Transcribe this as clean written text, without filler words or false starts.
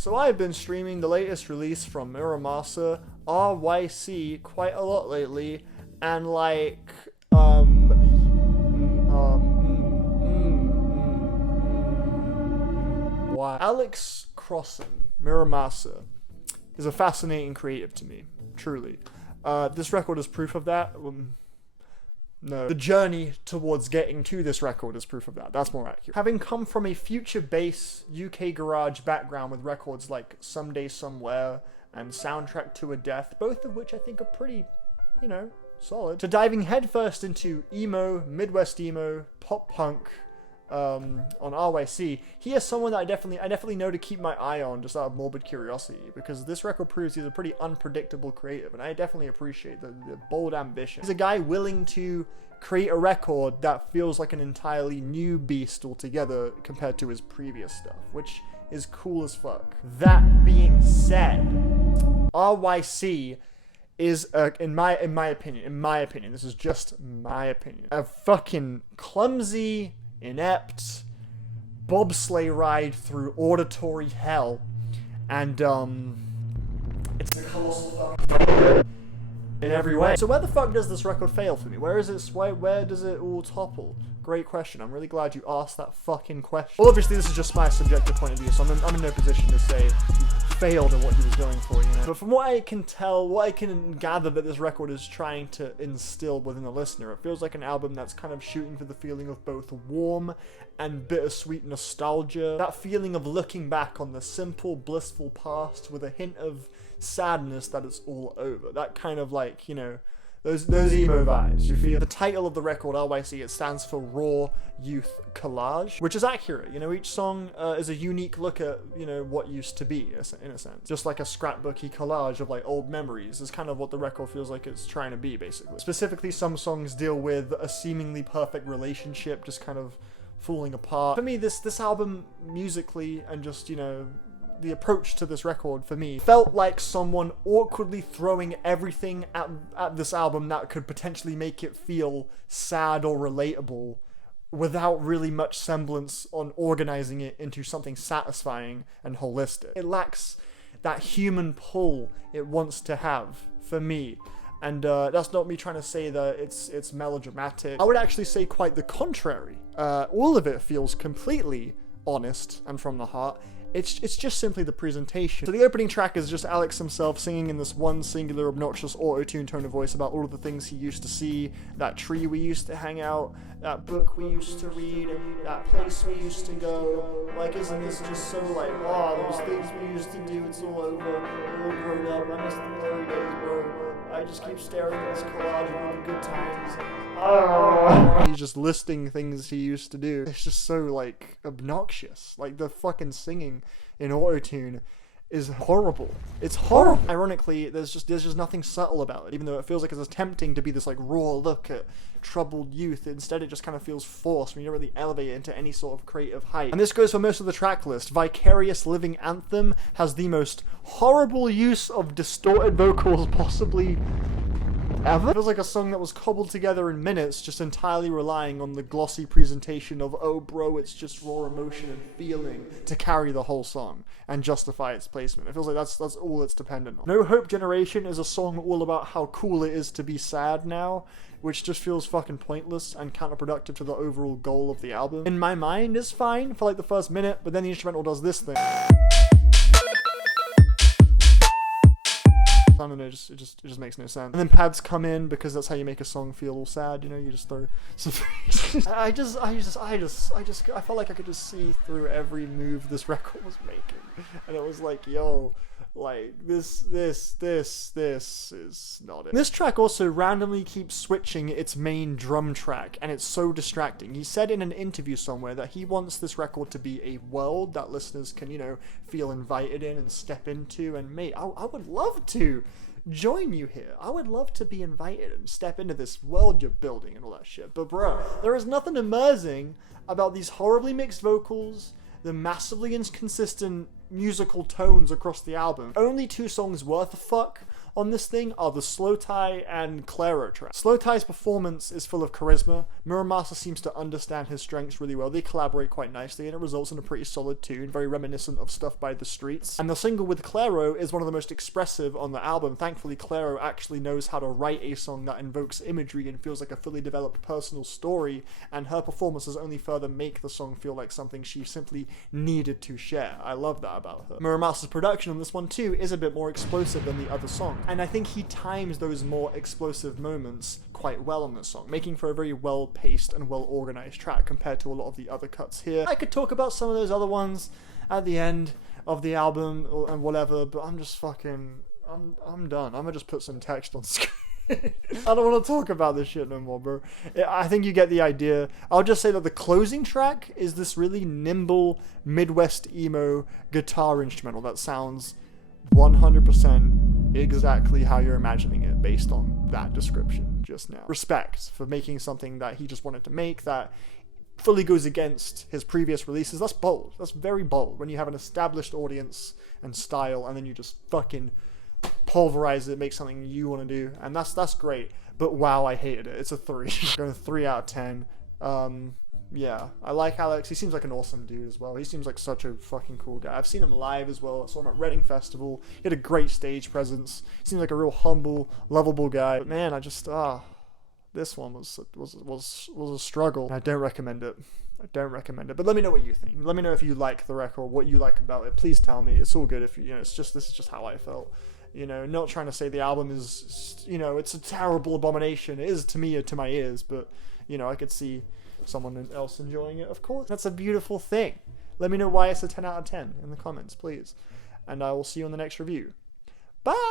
So I've been streaming the latest release from Mura Masa, R.Y.C, quite a lot lately, and like, wow. Alex Crossan, Mura Masa, is a fascinating creative to me, truly. This record is proof of that. No. The journey towards getting to this record is proof of that. That's more accurate. Having come from a future bass UK garage background with records like Someday Somewhere and Soundtrack to a Death, both of which I think are pretty, you know, solid, to diving headfirst into emo, Midwest emo, pop punk, on R.Y.C, he is someone that I definitely know to keep my eye on just out of morbid curiosity, because this record proves he's a pretty unpredictable creative, and I definitely appreciate the bold ambition. He's a guy willing to create a record that feels like an entirely new beast altogether compared to his previous stuff, which is cool as fuck. That being said, R.Y.C is, in my opinion, this is just my opinion, a fucking clumsy, inept bobsleigh ride through auditory hell, and it's a colossal fucking in every way. So where the fuck does this record fail for me? Where does it all topple? Great question. I'm really glad you asked that fucking question. Well, obviously this is just my subjective point of view, so I'm in no position to say he failed at what he was going for, you know. But from what I can tell, what I can gather that this record is trying to instill within the listener, it feels like an album that's kind of shooting for the feeling of both warm and bittersweet nostalgia. That feeling of looking back on the simple, blissful past with a hint of sadness that it's all over. That kind of like, you know, those emo vibes, you feel? The title of the record, R.Y.C, it stands for Raw Youth Collage, which is accurate. You know, each song is a unique look at, you know, what used to be, in a sense. Just like a scrapbooky collage of like old memories is kind of what the record feels like it's trying to be, basically. Specifically, some songs deal with a seemingly perfect relationship just kind of falling apart. For me, this album musically and just, you know, the approach to this record for me felt like someone awkwardly throwing everything at this album that could potentially make it feel sad or relatable without really much semblance on organizing it into something satisfying and holistic. It lacks that human pull it wants to have for me. And that's not me trying to say that it's melodramatic. I would actually say quite the contrary. All of it feels completely honest and from the heart. It's just simply the presentation. So the opening track is just Alex himself singing in this one singular obnoxious auto-tune tone of voice about all of the things he used to see, that tree we used to hang out, that book we used to read, that place we used to go. Like, isn't this just so like, oh, those things we used to do, it's all over, we're all grown up, I miss the glory days, bro. I just keep staring at this collage of all the good times. He's just listing things he used to do. It's just so, like, obnoxious. Like, the fucking singing in autotune is horrible. It's horrible. Ironically, there's just nothing subtle about it, even though it feels like it's attempting to be this, like, raw look at troubled youth. Instead, it just kind of feels forced when you don't really elevate it into any sort of creative height. And this goes for most of the track list. Vicarious Living Anthem has the most horrible use of distorted vocals possibly ever. It feels like a song that was cobbled together in minutes, just entirely relying on the glossy presentation of, oh bro, it's just raw emotion and feeling to carry the whole song and justify its placement. It feels like that's all it's dependent on. No Hope Generation is a song all about how cool it is to be sad now, which just feels fucking pointless and counterproductive to the overall goal of the album. In my mind, it's fine for like the first minute, but then the instrumental does this thing. I don't know, it just makes no sense. And then pads come in because that's how you make a song feel all sad, you know, you just throw some I felt like I could just see through every move this record was making. And it was like, yo, like, this is not it. This track also randomly keeps switching its main drum track, and it's so distracting. He said in an interview somewhere that he wants this record to be a world that listeners can, you know, feel invited in and step into, and mate, I would love to join you here. I would love to be invited and step into this world you're building and all that shit. But bro, there is nothing immersing about these horribly mixed vocals, the massively inconsistent musical tones across the album. Only 2 songs worth a fuck on this thing are the Slowthai and Claro track. Slowthai's performance is full of charisma. Mura Masa seems to understand his strengths really well. They collaborate quite nicely, and it results in a pretty solid tune, very reminiscent of stuff by The Streets. And the single with Claro is one of the most expressive on the album. Thankfully, Claro actually knows how to write a song that invokes imagery and feels like a fully developed personal story, and her performances only further make the song feel like something she simply needed to share. I love that about her. Mura Masa's production on this one too is a bit more explosive than the other songs, and I think he times those more explosive moments quite well on this song, making for a very well-paced and well-organized track compared to a lot of the other cuts here. I could talk about some of those other ones at the end of the album and whatever, but I'm just fucking, I'm done. I'm gonna just put some text on screen. I don't want to talk about this shit no more, bro. I think you get the idea. I'll just say that the closing track is this really nimble Midwest emo guitar instrumental that sounds 100% exactly how you're imagining it based on that description just now. Respect for making something that he just wanted to make that fully goes against his previous releases. That's bold. That's very bold when you have an established audience and style and then you just fucking pulverize it, make something you want to do, and that's great. But wow, I hated it. It's a 3. Going 3 out of 10. Yeah, I like Alex. He seems like an awesome dude as well. He seems like such a fucking cool guy. I've seen him live as well. I saw him at Reading Festival. He had a great stage presence. He seems like a real humble, lovable guy. But man, I just this one was a struggle. I don't recommend it. I don't recommend it. But let me know what you think. Let me know if you like the record, what you like about it. Please tell me. It's all good if you know. This is just how I felt. You know, not trying to say the album is, you know, it's a terrible abomination. It is to me, to my ears, but, you know, I could see someone else enjoying it, of course. That's a beautiful thing. Let me know why it's a 10 out of 10 in the comments, please. And I will see you in the next review. Bye!